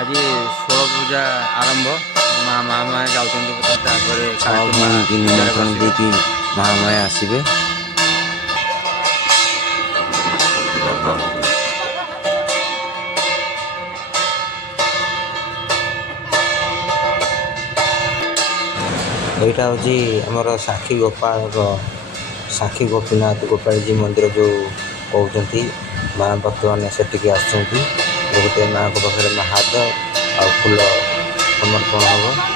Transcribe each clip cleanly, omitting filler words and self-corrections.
आज 16 पूजा आरंभ माँ महामाया जाऊँगी तापर छह भौणी की निमंत्रण देती महामाया आसबे। यहाँ हूँ आमर साक्षी गोपाल साक्षी गोपीनाथ गोपाल जी मंदिर जो कहते माँ बर्तमान से गोटे माँ को पाखे हाथ आ फूल समर्पण हम।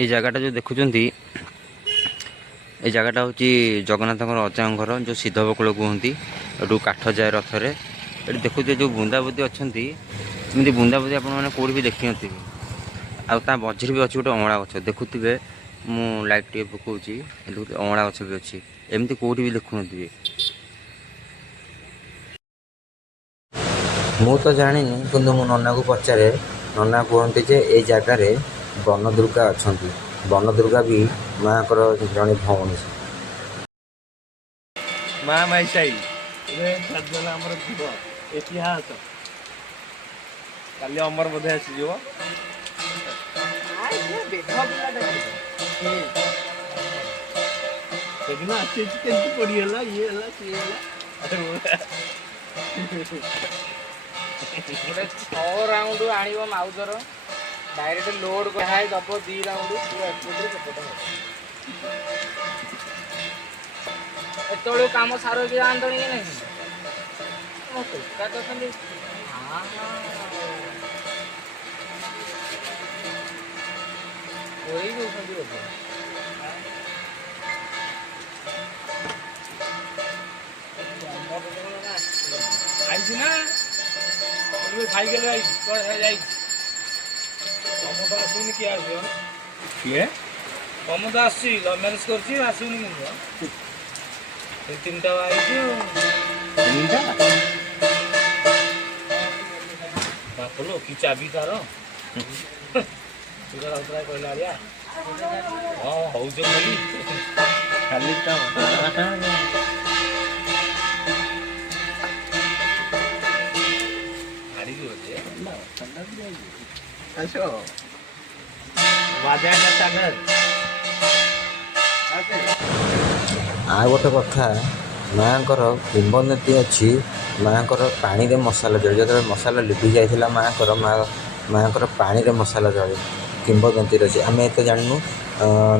এই ଜାଗାଟା ଯେଉଁ ଦେଖୁଛନ୍ତି এই ଜାଗାଟା ହେଉଛି ଜଗନ୍ନାଥଙ୍କର ଅଜାଙ୍କ ଘର, ଯେଉଁ ସିଦ୍ଧ ବକୁଳ କୁହନ୍ତି। ଏଠୁ କାଠ ଯାଏ ରଥରେ। ଏଠି ଦେଖୁଥିବେ ଯେଉଁ ବୁନ୍ଦାବୁନ୍ଦି ଅଛନ୍ତି, ସେମିତି ବୁନ୍ଦାବୁନ୍ଦି ଆପଣମାନେ କେଉଁଠି ବି ଦେଖିନଥିବେ। ଆଉ ତା ମଝିରେ ବି ଅଛି ଗୋଟେ ଅଁଳା ଗଛ, ଦେଖୁଥିବେ। ମୁଁ ଲାଇଟ୍ ଟିକେ ପକାଉଛି, ଅଁଳା ଗଛ ବି ଅଛି, ଏମିତି କେଉଁଠି ବି ଦେଖୁନଥିବେ। ମୁଁ ତ ଜାଣିନି, କିନ୍ତୁ ମୁଁ ନନାକୁ ପଚାରେ। ନନା କୁହନ୍ତି ଯେ ଏଇ ଜାଗାରେ ବନଦୁର୍ଗା ଅଛନ୍ତି। ବନଦୁର୍ଗା ବି ମାଆଙ୍କର ଜଣେ ଭଉଣୀ। ମା ମାଇ ସାହି ଆମର ଥିବ ଇତିହାସ। କାଲି ଅମର ବୋଧେ ଆସିଯିବ। ସେଦିନ ଆସିଛି କେମିତି ପଡ଼ିଗଲା, ଇଏ ହେଲା ସିଏ ହେଲା। ଗୋଟେ 6 ରାଉଣ୍ଡ ଆଣିବ ମାଉଜର, ଡାଇରେକ୍ଟ ଲୋଡ୍ କରାହେ ଦବ 2 ରାଉଣ୍ଡ ପୁରା ଏପଟରୁ ସେପଟ ହେବ। ଏତେବେଳକୁ କାମ ସାର ବି ଆଣିଦଣି କି ନାହିଁ। ଅଛନ୍ତି କୋଇ ଦଉଛନ୍ତି ବୋଧେ। ଆଇଛି ନା ସାଇକେଲ ଯାଇଛି, ଯାଇଛି। ତମ ତ ଆସିବୁନି, କିଏ ଆସିବ? କିଏ ତମ ତ ଆସିଛି, ଲଭ୍ ମ୍ୟାରେଜ କରିଛି, ଆସିବୁନି କେମିତି? ସେଇ 3ଟା ଆଇଛି ଆଉ। 3ଟା ବାପଲୋ କି ଚାବି ତାର। ତୁ କହିଲା ଆଳିଆ ହଁ ହଉଛ ଖାଲି ଖାଲି ଆଉ ଗୋଟେ କଥା, ମାଆଙ୍କର କିମ୍ବଦନ୍ତୀ ଅଛି। ମାଆଙ୍କର ପାଣିରେ ମଶାଲା ଜଳେ। ଯେତେବେଳେ ମଶାଲା ଲିଭି ଯାଇଥିଲା ମାଆଙ୍କର ପାଣିରେ ମଶାଲା ଜଳେ, କିମ୍ବଦନ୍ତୀ ଅଛି। ଆମେ ଏତେ ଜାଣିନୁ,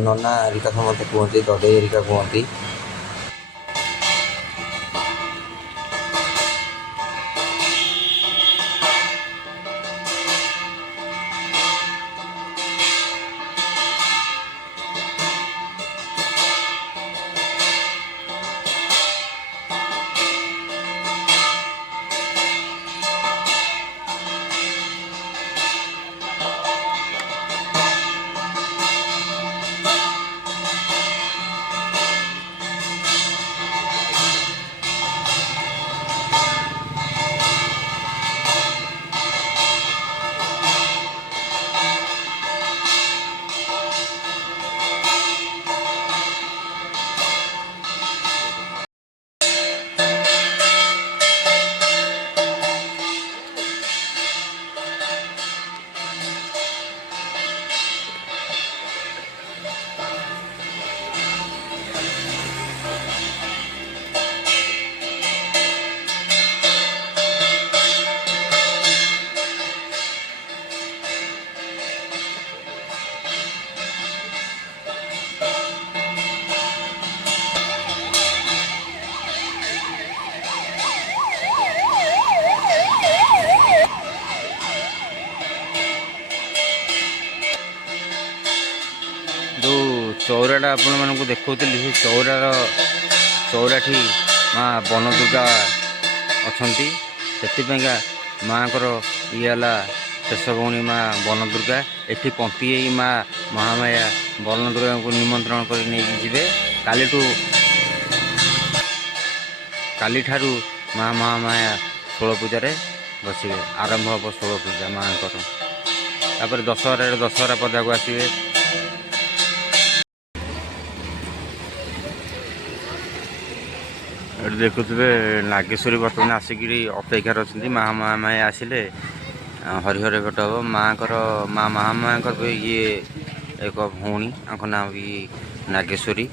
ନନା ହେରିକା ସମସ୍ତେ କୁହନ୍ତି, ଦଦେଇ ହେରିକା କୁହନ୍ତି। ଚଉରାଟା ଆପଣମାନଙ୍କୁ ଦେଖାଉଥିଲି, ସେ ଚଉରାଠି ମା ବନଦୁର୍ଗା ଅଛନ୍ତି। ସେଥିପାଇଁକା ମାଆଙ୍କର ଇଏ ହେଲା ଶେଷ ଭଉଣୀ ମା ବନଦୁର୍ଗା। ଏଠି ପନ୍ତି ହେଇ ମା ମହାମାୟା ବନଦୁର୍ଗାଙ୍କୁ ନିମନ୍ତ୍ରଣ କରି ନେଇକି ଯିବେ। କାଲିଠାରୁ ମା ମହାମାୟା ଷୋଳ ପୂଜାରେ ବସିବେ। ଆରମ୍ଭ ହେବ 16 ପୂଜା ମାଆଙ୍କର। ତାପରେ ଦଶହରା ପଦାକୁ ଆସିବେ। ଏଠି ଦେଖୁଥିବେ ନାଗେଶ୍ୱରୀ ବର୍ତ୍ତମାନ ଆସିକିରି ଅପେକ୍ଷାରେ ଅଛନ୍ତି। ମା ମହାମାୟା ଆସିଲେ ହରିହର ଭେଟ ହେବ। ମା ମହାମାୟାଙ୍କର ବି ଇଏ ଏକ ଭଉଣୀ, ତାଙ୍କ ନାଁ ବି ନାଗେଶ୍ୱରୀ।